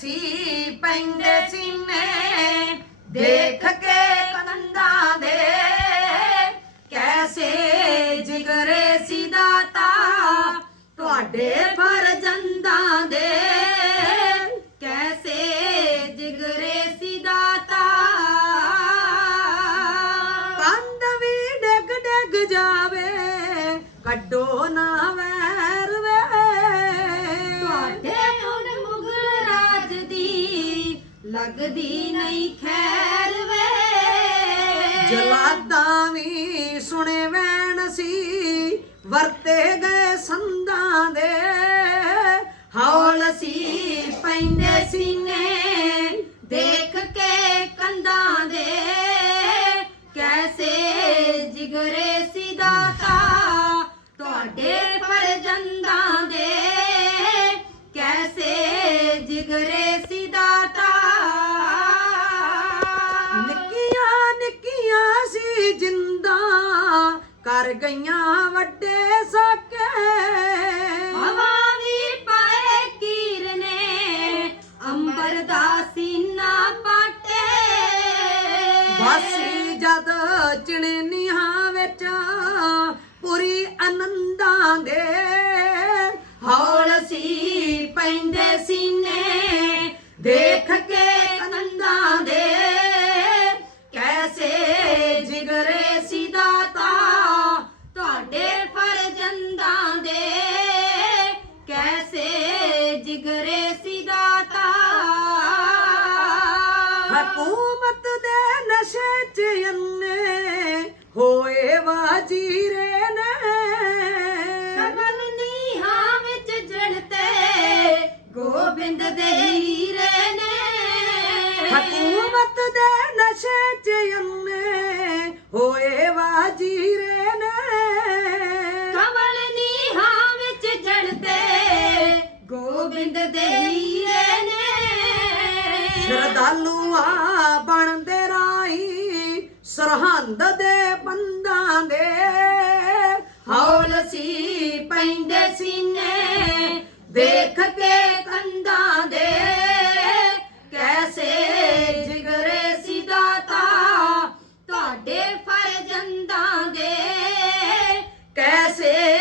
ਸੀ, ਪੈਂਦੇ ਸੀਨੇ ਦੇਖ ਕੇ ਕੰਧਾਂ ਦੇ। ਕੈਸੇ ਜਿਗਰੇ ਸੀ ਦਾਤਾ, ਤੁਹਾਡੇ ਫਰਜ਼ੰਦਾਂ ਦੇ। ਕੈਸੇ ਜਿਗਰੇ ਸੀ ਦਾਤਾ। ਕੰਧ ਵੀ ਡਿੱਗ ਡਿੱਗ ਜਾਵੇ, ਕੱਢੋ ਨਾ ਲੱਗਦੀ ਨਹੀਂ ਖੈਰ ਵੇ। ਜਲਾਦਾਂ ਵੀ ਸੁਣੇ ਵੈਣ ਸੀ, ਵਰਤੇ ਗਏ ਸੰਦਾਂ ਦੇ। ਹੌਲ ਸੀ ਪੈਂਦੇ ਸੀਨੇ, ਦੇਖ ਕੇ ਕੰਧਾਂ ਦੇ। ਕੈਸੇ ਜਿਗਰੇ ਸੀ ਦਾਤਾ, ਤੁਹਾਡੇ ਫਰਜ਼ੰਦਾਂ ਦੇ। ਕੈਸੇ ਜਿਗਰੇ ਕਰ ਗਈਆਂ ਵੱਡੇ ਸਾਕੇ। ਹਵਾ ਵੀ ਪਾਏ ਕੀਰ ਨੇ ਅੰਬਰ ਦਾ ਸੀਨਾ ਪਾਟੇ। ਵਾਸੀ ਜਦ ਚਿਣਨੀਆਂ ਵਿੱਚ ਪੂਰੀ ਆਨੰਦਾਂ ਦੇ ਹੌਲ ਸੀ ਪੈਂਦੇ ਸੀਨੇ। ਦੇਖ ਹਕੂਮਤ ਦੇ ਨਸ਼ੇ ਚ ਅੰਨੇ ਹੋਏ ਵਾਜੀਰੇ ਨੇ ਸ਼ਗਨ ਨੀਹਾਂ ਵਿੱਚ ਜੜਤੇ ਗੋਬਿੰਦ ਦੇ ਹੀਰੇ ਨੇ। ਹਕੂਮਤ ਦੇ ਨਸ਼ੇ ਚ ਅੰਨੇ ਹੋਏ ਵਾਜੀਰੇ ਨੇ ਕਮਲ ਨੀਹਾਂ ਵਿੱਚ ਜੜਤੇ ਗੋਬਿੰਦ ਦੇ ਦਾਲੂਆ ਬਣਦੇ ਰਾਈ ਸਰਹੰਦ ਦੇ ਬੰਦਾਂ ਦੇ। ਹੌਲ ਸੀ ਪੈਂਦੇ ਸੀਨੇ ਦੇਖ ਕੇ ਕੰਦਾਂ ਦੇ। ਕੈਸੇ ਜਿਗਰੇ ਸੀ ਦਾਤਾ, ਤੁਹਾਡੇ ਫਰਜੰਦਾਂ ਦੇ। ਕੈਸੇ